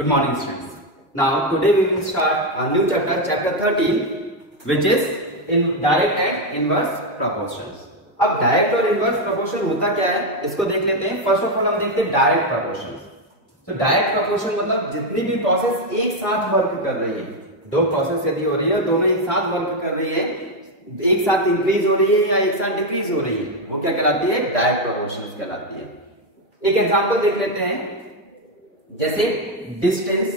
Good morning, students. Now, today we will start a new chapter, chapter 13, which is in direct and inverse proportions. अब direct और inverse proportion होता क्या है, इसको देख लेते हैं. फर्स्ट ऑफ ऑल हम देखते हैं डायरेक्ट प्रोपोर्शन. तो डायरेक्ट प्रोपोर्शन मतलब जितनी भी प्रोसेस एक साथ वर्क कर रही है, दो प्रोसेस यदि हो रही है, दोनों एक साथ वर्क कर रही है, एक साथ इंक्रीज हो रही है या एक साथ डिक्रीज हो रही है, वो क्या कहलाती है? डायरेक्ट प्रोपोर्शन कहलाती है. एक एग्जांपल देख लेते हैं, जैसे डिस्टेंस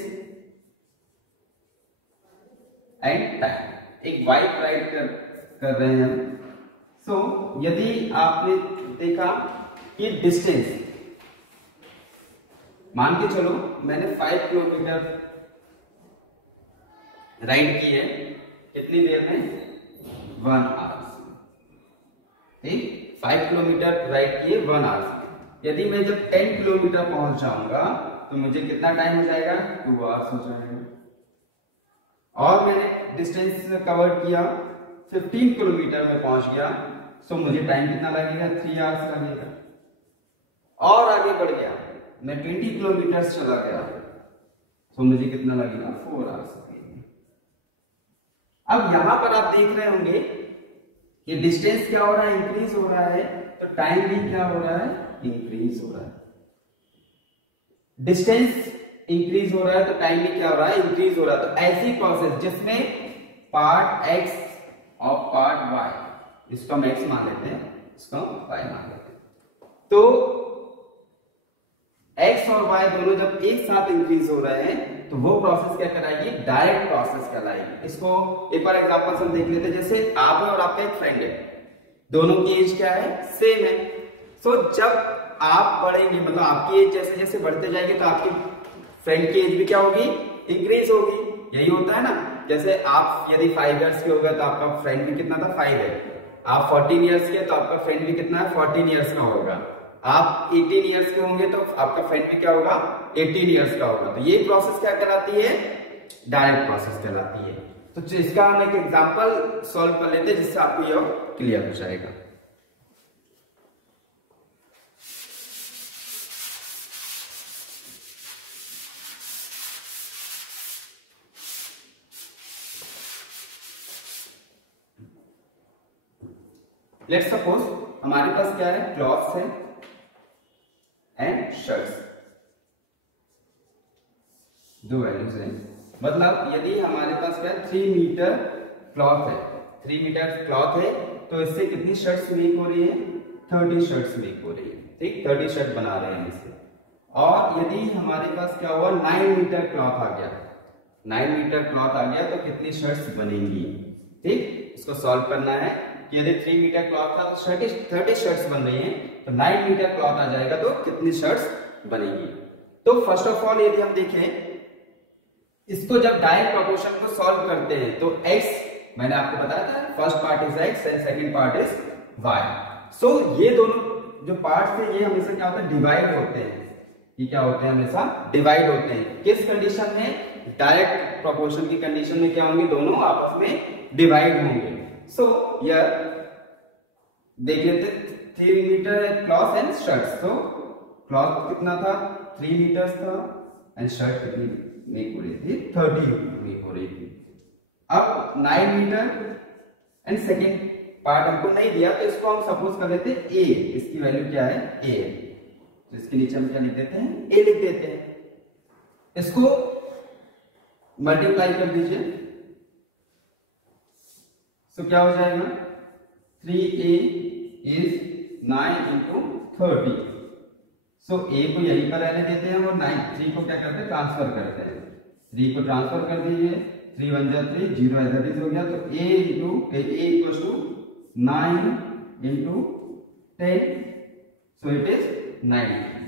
एंड टाइम. एक बाइक राइड कर रहे हैं हम. सो यदि आपने देखा कि डिस्टेंस, मान के चलो मैंने 5 किलोमीटर राइड की है, कितनी देर में? 1 आवर्स. ठीक, 5 किलोमीटर राइड किए 1 आवर्स. यदि मैं जब 10 किलोमीटर पहुंच जाऊंगा तो मुझे कितना टाइम हो जाएगा? 2 आवर्स हो जाएगा. और मैंने डिस्टेंस कवर किया, 15 किलोमीटर में पहुंच गया, सो मुझे टाइम कितना लगेगा? 3 आवर्स लगेगा. और आगे बढ़ गया, मैं 20 किलोमीटर चला गया, तो मुझे कितना लगेगा? 4 आवर्स लगेगा. अब यहां पर आप देख रहे होंगे कि डिस्टेंस क्या हो रहा है? इंक्रीज हो रहा है. तो टाइम भी क्या हो रहा है? इंक्रीज हो रहा है. डिस्टेंस इंक्रीज हो रहा है तो टाइम भी क्या हो रहा है? इंक्रीज हो रहा है. तो ऐसी प्रोसेस जिसमें पार्ट एक्स और पार्ट वाई, इसको हम एक्स मान लेते हैं, इसको वाई मान लेते हैं. तो एक्स और वाई दोनों जब एक साथ इंक्रीज हो रहे हैं तो वो प्रोसेस क्या कहलाएगी? डायरेक्ट प्रोसेस कहलाएगी. इसको एक बार एग्जांपल से हम देख लेते हैं. जैसे आप और आपका एक फ्रेंड है, दोनों की एज क्या है? सेम है. सो जब आप बढ़ेंगे, मतलब आपकी एज जैसे जैसे बढ़ते जाएगी तो आपकी फ्रेंड की एज भी क्या होगी? इंक्रीज होगी. यही होता है ना. जैसे आप यदि 5 इयर्स के हो गए तो आपका फ्रेंड भी कितना था? 5 है. आप 14 इयर्स के तो आपका फ्रेंड भी कितना है? 14 इयर्स का होगा. आप 18 इयर्स के होंगे तो आपका फ्रेंड भी क्या होगा? 18 इयर्स का होगा. तो ये प्रोसेस क्या कहलाती है? डायरेक्ट प्रोसेस कहलाती है. तो इसका हम एक एग्जांपल सॉल्व कर लेते हैं जिससे आपको यह क्लियर हो जाएगा. लेट्स सपोज हमारे पास क्या है? क्लॉथ्स है एंड शर्ट्स. दो वैल्यूज हैं. मतलब यदि हमारे पास क्या है? 3 मीटर क्लॉथ है, 3 मीटर क्लॉथ है, तो इससे कितनी शर्ट्स मेक हो रही है? 30 शर्ट्स मेक हो रही है. ठीक, 30 शर्ट बना रहे हैं इससे. और यदि हमारे पास क्या हुआ? 9 मीटर क्लॉथ आ गया, 9 मीटर क्लॉथ आ गया तो कितनी शर्ट्स बनेंगी? ठीक, इसको सॉल्व करना है. यदि 3 मीटर क्लॉथ था तो 30 शर्ट्स बन रही हैं, तो 9 मीटर क्लॉथ आ जाएगा तो कितनी शर्ट्स बनेगी? तो फर्स्ट ऑफ ऑल यदि हम देखें, इसको जब डायरेक्ट प्रोपोर्शन को सॉल्व करते हैं तो x, मैंने आपको बताया था, first part is x and second part is y. सो ये दोनों जो पार्ट्स हैं ये हमेशा क्या होता है? डिवाइड होते हैं. ये क्या होते हैं? हमेशा डिवाइड होते हैं. किस कंडीशन में? डायरेक्ट प्रोपोर्शन की कंडीशन में क्या होंगे? दोनों आपस में डिवाइड होंगे. सो यार देख लेते, 3 मीटर क्लॉथ एंड शर्ट. तो क्लॉथ कितना था? 3 मीटर्स था एंड शर्ट कितनी मेक हो रही थी? 30 मेक हो रही थी. अब 9 मीटर एंड सेकेंड पार्ट हमको नहीं दिया तो इसको हम सपोज कर लेते हैं ए. इसकी वैल्यू क्या है? ए. तो इसके नीचे हम क्या लिख देते हैं? ए लिख देते हैं. इसको मल्टीप्लाई कर दीजिए. तो क्या हो जाएगा? 3a is 9 into 30. So a को यहीं पर रहने देते हैं और 3 को क्या करते हैं? ट्रांसफर करते हैं. 3 को ट्रांसफर कर दीजिए. 3 1 जा 3, 0 एज इट हो गया. तो a equals to 9 into 10. So it is 90.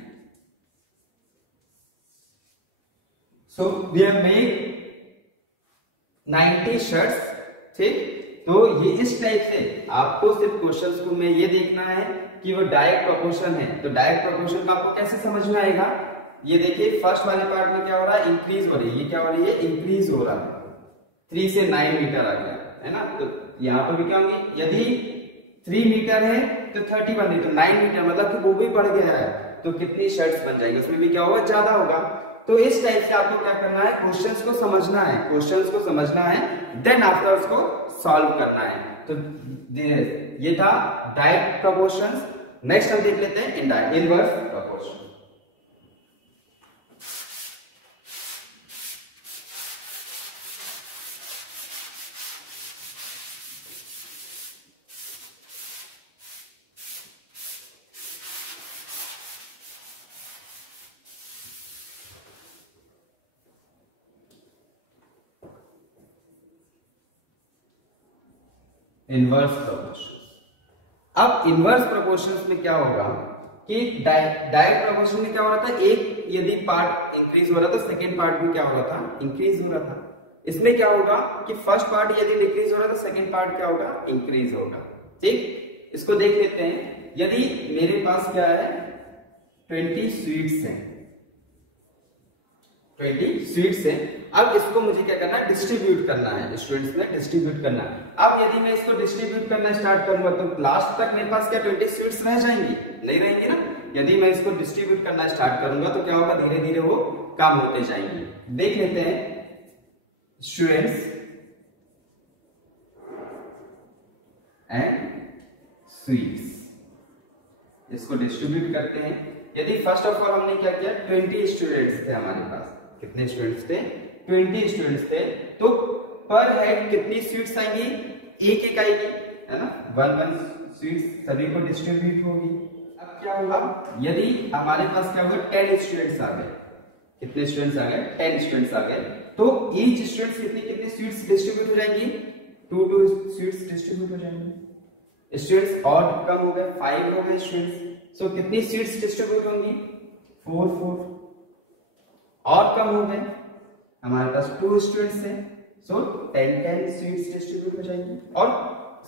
So we have made 90 shirts. ठीक, तो ये इस टाइप से आपको सिर्फ क्वेश्चंस को में ये देखना है कि वो डायरेक्ट प्रोपोर्शन है. तो डायरेक्ट प्रोपोर्शन को आपको कैसे समझ में आएगा? ये देखिए, फर्स्ट वाले पार्ट में क्या हो रहा है? इंक्रीज हो रही है. ये क्या हो रही है? इंक्रीज हो रहा है. 3 से 9 मीटर आ गया है ना. तो यहाँ पर भी क्या होंगी? यदि 3 मीटर है तो 30 बन रही, तो 9 मीटर मतलब कि वो भी बढ़ गया है, तो कितनी शर्ट्स बन जाएंगे? उसमें भी क्या होगा? ज्यादा होगा. तो इस टाइप से आपको क्या करना है, क्वेश्चंस को समझना है, क्वेश्चंस को समझना है, देन आफ्टर उसको सॉल्व करना है। तो ये था डायरेक्ट प्रोपोर्शंस। नेक्स्ट हम देख लेते हैं इनवर्स प्रोपोर्शन। Inverse proportions. अब इनवर्स प्रोपोर्शंस में क्या होगा कि डायरेक्ट प्रोपोर्शन में क्या हो रहा था, एक यदि पार्ट इंक्रीज हो रहा था, सेकेंड पार्ट भी क्या हो रहा था, इंक्रीज हो रहा था। इसमें क्या होगा कि फर्स्ट पार्ट यदि डिक्रीज हो रहा था, सेकेंड पार्ट क्या होगा, इंक्रीज होगा। ठीक, इसको देख लेते हैं। यदि मेरे पास क्या है 20 स्वीट्स हैं, 20 स्वीट्स हैं। अब इसको मुझे क्या करना है, डिस्ट्रीब्यूट करना है, स्टूडेंट्स में डिस्ट्रीब्यूट करना है। अब यदि मैं इसको डिस्ट्रीब्यूट करना स्टार्ट करूंगा तो लास्ट तक मेरे पास क्या 20 स्वीट्स रह जाएंगी, नहीं रहेंगी ना। यदि मैं इसको डिस्ट्रीब्यूट करना स्टार्ट करूंगा तो क्या होगा, धीरे धीरे वो कम होते जाएंगी। देख लेते हैं स्टूडेंट्स एंड स्वीट्स, इसको डिस्ट्रीब्यूट करते हैं। यदि फर्स्ट ऑफ ऑल हमने क्या किया, 20 स्टूडेंट्स थे हमारे पास, कितने स्टूडेंट्स थे, 20 स्टूडेंट्स थे। तो पर हेड कितनी स्वीट्स आएंगी, एक आएगी, है ना, 1 स्वीट्स सभी को डिस्ट्रीब्यूट होगी। अब क्या होगा, यदि हमारे पास क्या होगा 10 स्टूडेंट्स आ गए, कितने स्टूडेंट्स आ गए, 10 स्टूडेंट्स आ गए, तो ईच स्टूडेंट्स कितनी स्वीट्स डिस्ट्रीब्यूट हो जाएंगी, 2 स्वीट्स डिस्ट्रीब्यूट हो जाएंगी। स्टूडेंट्स और कम हो गए, 5 हो गए स्टूडेंट्स, सो कितनी स्वीट्स डिस्ट्रीब्यूट होंगी, 4 और कम हो गए, हमारे पास 2 स्टूडेंट्स हैं, सो 10 स्वीट्स डिस्ट्रीब्यूट हो जाएंगी। और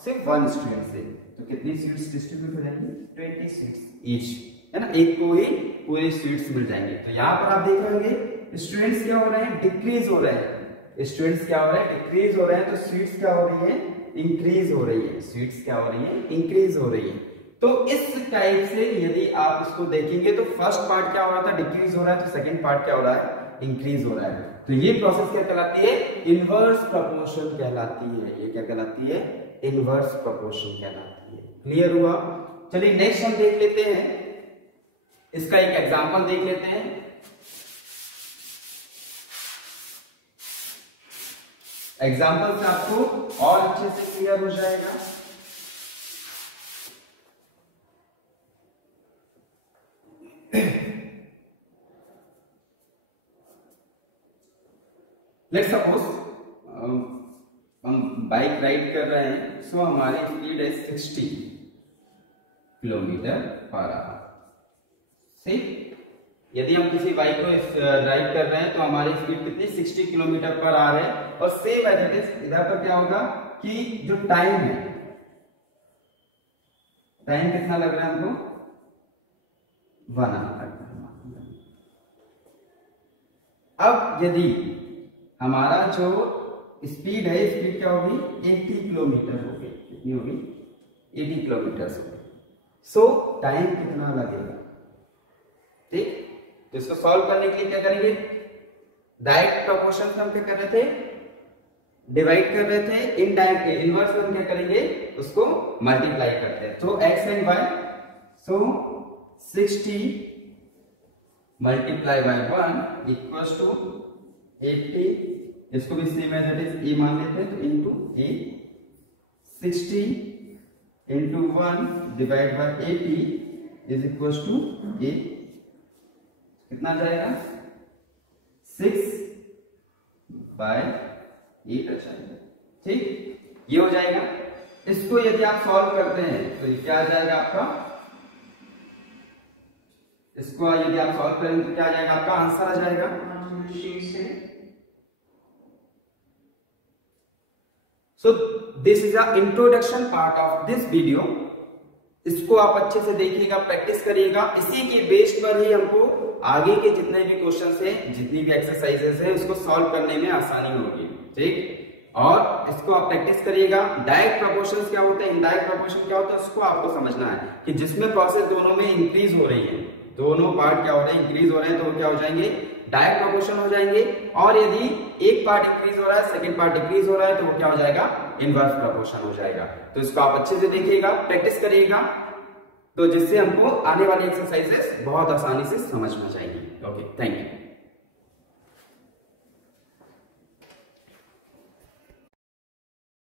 सिर्फ 1 स्टूडेंट से तो कितनी स्वीट्स डिस्ट्रीब्यूट हो जाएंगी, 20 स्वीट्स ईच, है ना, एक को ही पूरी स्वीट्स मिल जाएंगे। तो यहाँ पर आप देख रहे स्टूडेंट्स क्या हो रहे हैं, डिक्रीज हो रहे हैं, स्टूडेंट्स क्या हो रहे हैं, डिक्रीज हो रहे हैं, तो स्वीट्स क्या हो रही है, इंक्रीज हो रही है, स्वीट्स क्या हो रही है, इंक्रीज हो रही है। तो इस टाइप से यदि आप इसको देखेंगे तो फर्स्ट पार्ट क्या हो रहा था, डिक्रीज हो रहा है, तो सेकंड पार्ट क्या हो रहा है, इंक्रीज हो रहा है। तो ये प्रोसेस क्या कहलाती है, इनवर्स प्रोपोर्शन कहलाती है। ये क्या कहलाती है, इनवर्स प्रोपोर्शन कहलाती है। क्लियर हुआ। चलिए नेक्स्ट हम देख लेते हैं, इसका एक एग्जांपल देख लेते हैं। एग्जांपल से आपको और अच्छे से क्लियर हो जाएगा। लेट्स सपोज हम बाइक राइड कर रहे हैं, सो हमारी स्पीड है 60 किलोमीटर पर आवर। ठीक, यदि हम किसी बाइक को राइड कर रहे हैं तो हमारी स्पीड कितनी, 60 किलोमीटर पर आ रहे हैं। और सेम एज इट इज इधर पर क्या होगा कि जो टाइम है, टाइम कितना लग रहा है हमको, 1 आवर। अब यदि हमारा जो स्पीड है, स्पीड क्या होगी, 80 किलोमीटर होगी, कितनी होगी, 80 किलोमीटर होगी। सो टाइम कितना लगेगा। ठीक, तो इसको सॉल्व करने के लिए क्या करेंगे, डायरेक्ट प्रोपोर्शन से हम क्या कर रहे थे, डिवाइड कर रहे थे, इनडायरेक्ट इनवर्स में हम क्या करेंगे, उसको मल्टीप्लाई करते हैं। तो x and y, so 60 multiply by 1 equals to 80, इसको भी same as it is a मान लेते हैं, तो into a, 60 into 1 divide by 80 is equals to a, कितना जाएगा, 6 बाय 8 आ जाएगा। ठीक, ये हो जाएगा। इसको यदि आप सॉल्व करते हैं तो ये क्या आ जाएगा आपका, इसको यदि आप सॉल्व करेंगे तो क्या आ जाएगा, आपका आंसर आ जाएगा। So this is a introduction part of this video. इसको आप अच्छे से देखिएगा, प्रैक्टिस करिएगा। इसी के बेस पर ही हमको आगे के जितने भी क्वेश्चंस हैं, जितनी भी एक्सरसाइजेस है, उसको सॉल्व करने में आसानी होगी। ठीक, और इसको आप प्रैक्टिस करिएगा। डायरेक्ट प्रोपोर्शंस क्या होते हैं, इनडायरेक्ट प्रोपोर्शन क्या होता है, उसको आपको समझना है कि जिसमें प्रोसेस दोनों में इंक्रीज हो रही है, दोनों पार्ट क्या हो रहे हैं, इंक्रीज हो रहे हैं, तो वो क्या हो जाएंगे, डायरेक्ट प्रोपोर्शन हो जाएंगे। और यदि एक पार्ट इंक्रीज हो रहा है, सेकंड पार्ट डिक्रीज हो रहा है, तो वो क्या हो जाएगा, इनवर्स प्रोपोर्शन हो जाएगा। तो इसको आप अच्छे से देखिएगा, प्रैक्टिस करिएगा, तो जिससे हमको आने वाली एक्सरसाइजेस बहुत आसानी से समझ में जाएगी। Okay, thank you.